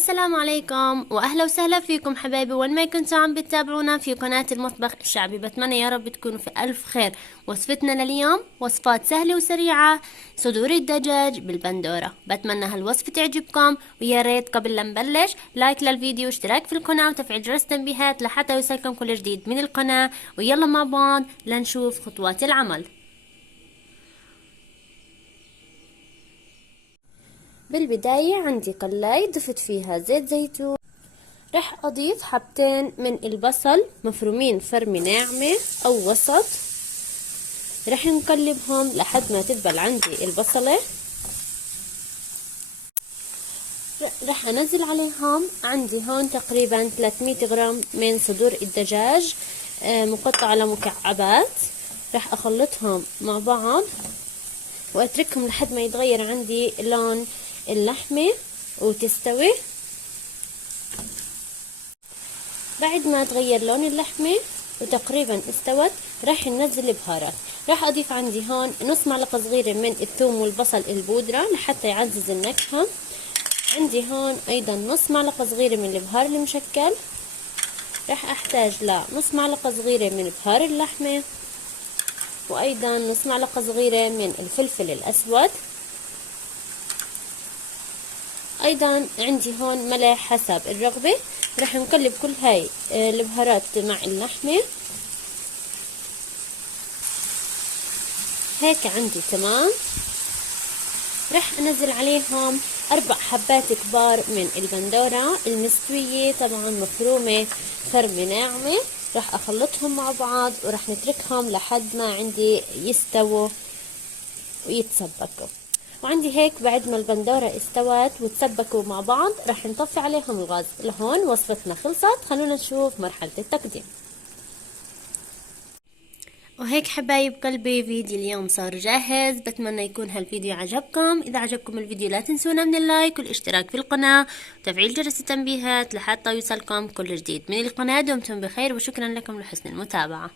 السلام عليكم واهلا وسهلا فيكم حبايبي، وين ما كنتوا عم بتتابعونا في قناة المطبخ الشعبي. بتمنى يا رب تكونوا في الف خير. وصفتنا لليوم وصفات سهلة وسريعة، صدور الدجاج بالبندورة. بتمنى هالوصفة تعجبكم، ويا ريت قبل لا نبلش لايك للفيديو واشتراك في القناة وتفعيل جرس التنبيهات لحتى يوصلكم كل جديد من القناة. ويلا مع بعض لنشوف خطوات العمل. بالبداية عندي قلاية ضفت فيها زيت زيتون. رح أضيف حبتين من البصل مفرومين فرمة ناعمة أو وسط. رح نقلبهم لحد ما تدبل عندي البصلة. رح أنزل عليهم عندي هون تقريبا 300 غرام من صدور الدجاج مقطعة لمكعبات. رح أخلطهم مع بعض وأتركهم لحد ما يتغير عندي لون اللحمة وتستوي. بعد ما تغير لون اللحمة وتقريبا استوت رح ننزل البهارات. رح اضيف عندي هون نص معلقة صغيرة من الثوم والبصل البودرة لحتى يعزز النكهة. عندي هون ايضا نص معلقة صغيرة من البهار المشكل. رح احتاج لنص معلقة صغيرة من بهار اللحمة، وايضا نص معلقة صغيرة من الفلفل الاسود. ايضا عندي هون ملح حسب الرغبة. رح نقلب كل هاي البهارات مع اللحمة. هيك عندي تمام. رح انزل عليهم 4 حبات كبار من البندورة المستوية، طبعا مفرومة فرمة ناعمة. رح اخلطهم مع بعض ورح نتركهم لحد ما عندي يستووا ويتسبكوا. وعندي هيك بعد ما البندورة استوت وتسبكوا مع بعض رح نطفي عليهم الغاز. لهون وصفتنا خلصت، خلونا نشوف مرحلة التقديم. وهيك حبايب قلبي فيديو اليوم صار جاهز. بتمنى يكون هالفيديو عجبكم. اذا عجبكم الفيديو لا تنسونا من اللايك والاشتراك في القناة وتفعيل جرس التنبيهات لحتى يوصلكم كل جديد من القناة. دمتم بخير وشكرا لكم لحسن المتابعة.